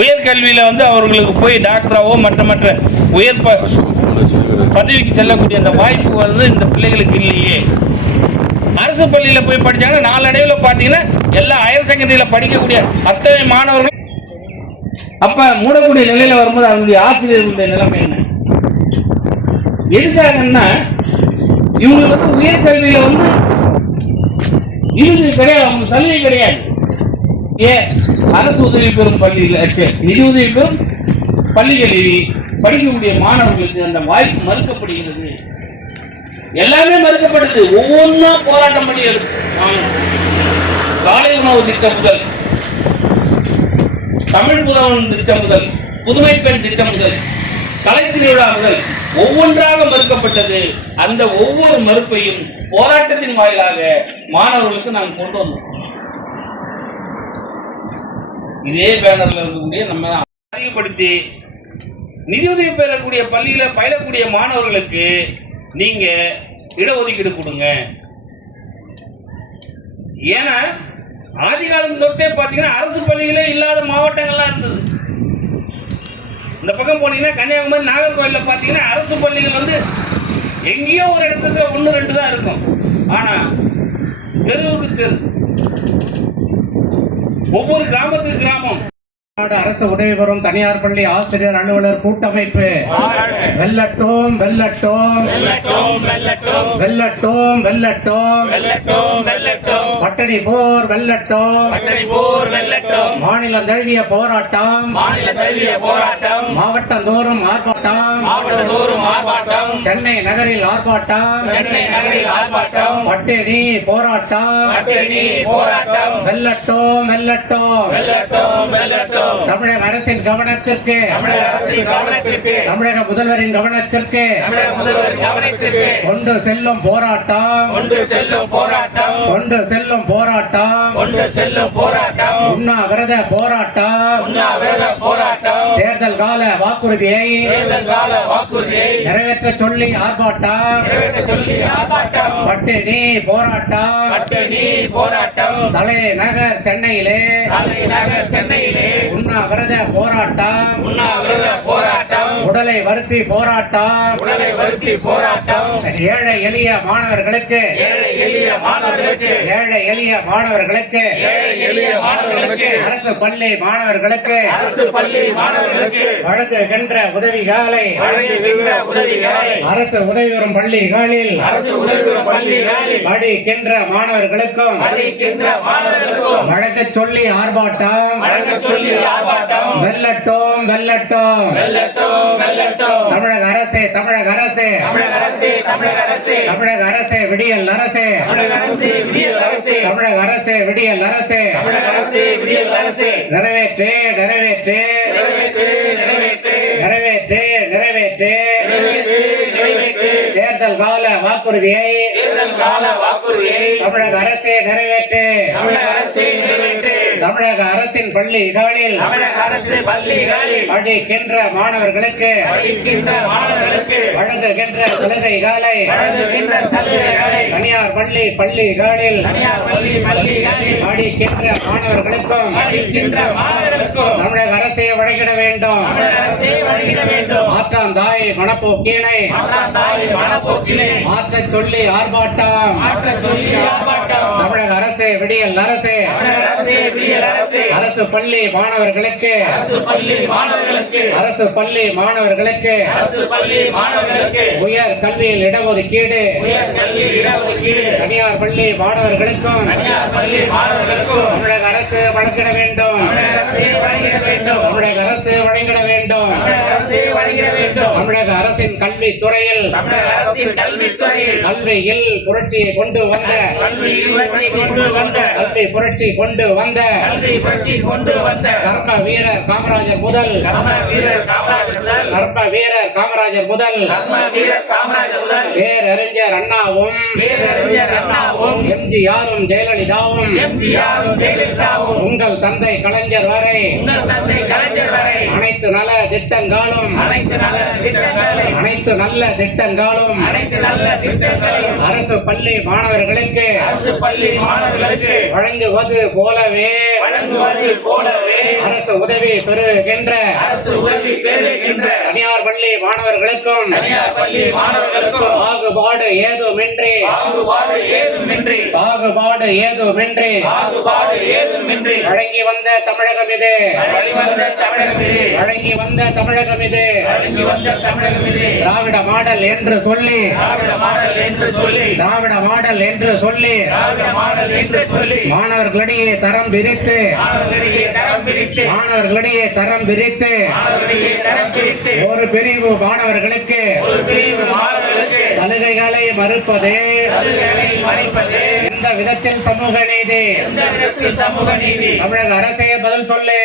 உயர்கல்வியில் வந்து அவர்களுக்கு போய் டாக்டராகவோ மற்ற உயர் பதவிக்கு செல்லக்கூடிய அந்த வாய்ப்பு வந்து இந்த பிள்ளைகளுக்கு இல்லையே. அரசு பள்ளியில் போய் படித்தாங்கன்னா நாளடைவில் பார்த்தீங்கன்னா எல்லா ஹையர் செகண்டரியில் படிக்கக்கூடிய அத்தனை மாணவர்கள் அப்போ மூடக்கூடிய நிலையில் வரும்போது அவங்களுடைய ஆசிரியர்களுடைய நிலைமை என்ன? எதுக்காகன்னா இவங்களுக்கு வந்து உயர்கல்வியில் வந்து இறுதி கிடையாது, அவங்க சலுகை கிடையாது. ஏன் அரசு உதவி பெறும் பள்ளியில் நிதி உதவி பெறும் பள்ளிகளில் படிக்கக்கூடிய மாணவர்களுக்கு அந்த வாய்ப்பு மறுக்கப்படுகிறது. எல்லாமே மறுக்கப்படுது. ஒவ்வொன்றா போராட்டம் பண்ணி காலை உணவு திட்டம் முதல், தமிழ் புதவன் திட்டம் முதல், புதுமை பெண் திட்டம் முதல், கலை திருவிழா முதல் ஒவ்வொன்றாக மறுக்கப்பட்டது. அந்த ஒவ்வொரு மறுப்பையும் போராட்டத்தின் வாயிலாக மாணவர்களுக்கு நாம் கொண்டு வந்தோம். இதே பேனர்ல இருக்கக்கூடிய நம்ம அறிவுப்படுத்தி நிதியுதவி பெறக்கூடிய பள்ளியில பயிலக்கூடிய மாணவர்களுக்கு நீங்க இடஒதுக்கீடு கொடுங்க. ஏன்னா ஆதி காலம் தொட்டே பாத்தீங்கன்னா அரசு பள்ளிகளே இல்லாத மாவட்டங்கள்லாம் இருந்தது. இந்த பக்கம் போனீங்கன்னா கன்னியாகுமரி, நாகர்கோவில்ல பாத்தீங்கன்னா அரசு பள்ளிகள் வந்து எங்கேயோ ஒரு இடத்துல 1-2 தான் இருக்கும். ஆனா தெருவுக்கு தெரு, ஒவ்வொரு கிராமத்துக்கு கிராமம் அரசு உதவி பெறும் தனியார் பள்ளி ஆசிரியர் அலுவலர் கூட்டமைப்பு வெல்லட்டும் வெல்லட்டும் வெல்லட்டும் வெல்லட்டும் பட்டணி போர் வெல்லட்டும் மாநிலம் தழுவிய போராட்டம் மாவட்டம் தோறும் ஆர்ப்பாட்டம் சென்னை நகரில் ஆர்ப்பாட்டம் பட்டினி போராட்டம் வெல்லட்டும் வெல்லட்டும் தமிழக அரசின் கவனத்திற்கு, தமிழக முதல்வரின் கவனத்திற்கு கொண்டு செல்லும் போராட்டம் உண்ணாவிரத போராட்டம் தேர்தல் கால வாக்குறுதியை நிறைவேற்ற சொல்லி ஆர்ப்பாட்டம் பட்டினி போராட்டம் தலைநகர் சென்னையிலே உண்ணாவிரத போராட்டம் உடலை வருத்தி போராட்டம் ஏழை எளிய மாணவர்களுக்கு அரசு பள்ளி மாணவர்களுக்கு வழங்குகின்ற உதவிகளை அரசு உதவி பெறும் பள்ளிகளில் படிக்கின்ற மாணவர்களுக்கும் வழங்க சொல்லி ஆர்ப்பாட்டம் வெல்லட்டும் தமிழக அரசே விடியல் அரசே நிறைவேற்று தேர்தல் கால வாக்குறுதியை தமிழக அரசே நிறைவேற்று தமிழக அரசின் பள்ளிகளில் படிக்கின்ற மாணவர்களுக்கு வழங்குகின்ற சலுகைகளை தனியார் பள்ளிகளில் படிக்கின்ற மாணவர்களுக்கும் தமிழக அரசை வழங்கிட வேண்டும். மாற்றாந்தாய் மனப்போக்கினை மாற்றச் சொல்லி ஆர்ப்பாட்டம் தமிழக அரசே விடியல் அரசே அரசு பள்ளி மாணவர்களுக்கு உயர் கல்வியில் இடஒதுக்கீடு தனியார் பள்ளி மாணவர்களுக்கும் தமிழக அரசு வழங்கிட வேண்டும். தமிழக அரசின் கல்வித்துறையில் கல்வியில் புரட்சியை கொண்டு வந்த கல்வி புரட்சி கொண்டு வந்த கர்ம வீரர் காமராஜர் முதல் பேரறிஞர் அண்ணாவும் எம்ஜிஆரும் ஜெயலலிதாவும் உங்கள் தந்தை கலைஞர் வரை அனைத்து நல்ல திட்டங்களும் அரசு பள்ளி மாணவர்களுக்கு வழங்குவது போலவே அரசு உதவி உதவி பெறுகின்ற தனியார் பள்ளி மாணவர்களுக்கும் பாகுபாடு ஏதுமின்றி வழங்கி வந்த தமிழகம் இது திராவிட மாடல் என்று சொல்லி மாணவர்களிடையே தரம் பிரித்து ஒரு பிரிவு மாணவர்களுக்கு சலுகைகளை மறுப்பது எந்த விதத்தில் சமூக நீதி? தமிழக அரசே பதில் சொல்லு.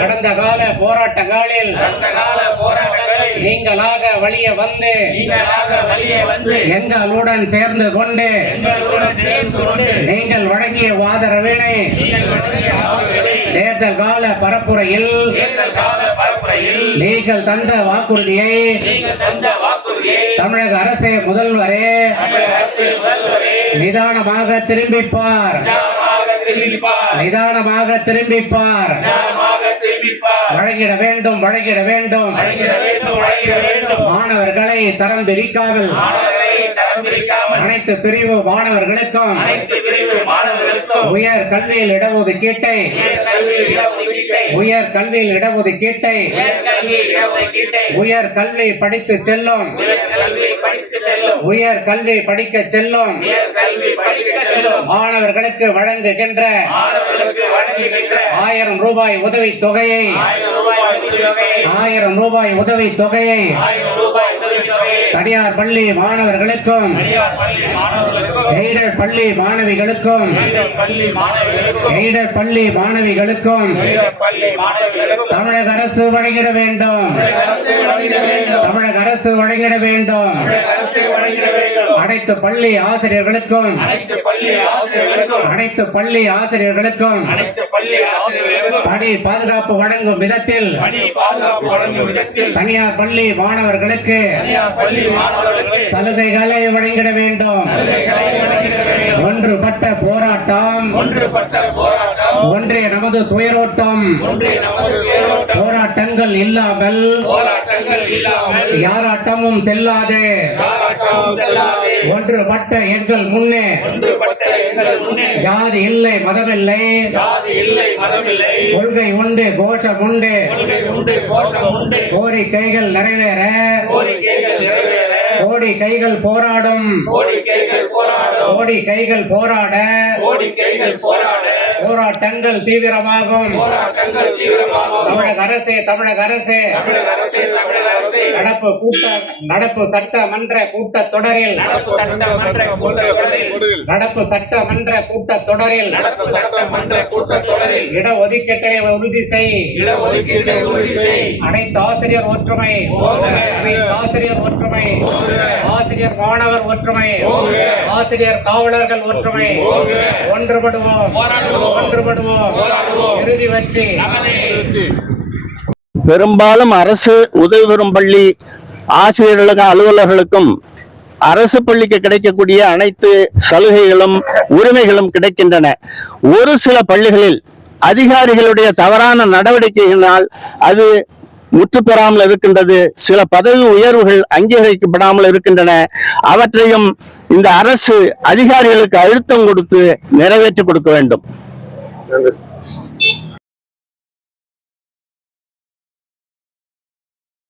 கடந்த கால போராட்டங்களில் நீங்களாக வழிய வந்து எங்களுடன் சேர்ந்து கொண்டு நீங்கள் வழங்கிய ஆதரவினை தேர்தல் கால பரப்புரையில் நீங்கள் தந்த வாக்குறுதியை தமிழக அரசே முதல்வரே நிதானமாக திரும்பிப்பார். வழங்கிட வேண்டும். மாணவர்களை தரம் பிரிக்காமல் அனைத்து பிரிவு மாணவர்களுக்கும் உயர் கல்வியில் இடஒதுக்கீட்டை உயர் கல்வி படித்து செல்லும் உயர் கல்வி படிக்க செல்லும் மாணவர்களுக்கு வழங்குகின்ற 1000 ரூபாய் உதவித் தொகையை தனியார் பள்ளி மாணவர்களுக்கும் எய்டட் பள்ளி மாணவிகளுக்கும் தமிழக அரசு வழங்கிட வேண்டும். அனைத்து பள்ளி ஆசிரியர்களுக்கும் பணி பாதுகாப்பு வழங்கும் விதத்தில் தனியார் பள்ளி மாணவர்களுக்கு சலுகைகளை வழங்கிட வேண்டும். ஒன்றுபட்ட போராட்டம் ஒன்றே நமது துயரோட்டம். போராட்டங்கள் இல்லாமல் யாராட்டமும் செல்லாது. ஒன்றுபட்ட எங்கள் முன்னே ஜாதி இல்லை மதமில்லை, கொள்கை உண்டு கோஷம் உண்டு. கோரிக்கைகள் நிறைவேற கோடி கைகள் போராடும். போராட்டங்கள் தீவிரமாகும். தமிழக அரசே நடப்பு சட்டமன்ற கூட்டத்தொடரில் இடஒதுக்கீட்டை உறுதி செய். அனைத்து ஆசிரியர் ஒற்றுமை, ஆசிரியர் மாணவர் ஒற்றுமை, ஆசிரியர் காவலர்கள் ஒற்றுமை. ஒன்றுபடுவோம். இறுதி வெற்றி. பெரும்பாலும் அரசு உதவி பெறும் பள்ளி ஆசிரியர்களுக்கும் அலுவலர்களுக்கும் அரசு பள்ளிக்கு கிடைக்கக்கூடிய அனைத்து சலுகைகளும் உரிமைகளும் கிடைக்கின்றன. ஒரு சில பள்ளிகளில் அதிகாரிகளுடைய தவறான நடவடிக்கைகளினால் அது முற்று பெறாமல் இருக்கின்றது. சில பதவி உயர்வுகள் அங்கீகரிக்கப்படாமல் இருக்கின்றன. அவற்றையும் இந்த அரசு அதிகாரிகளுக்கு அழுத்தம் கொடுத்து நிறைவேற்றி கொடுக்க வேண்டும்.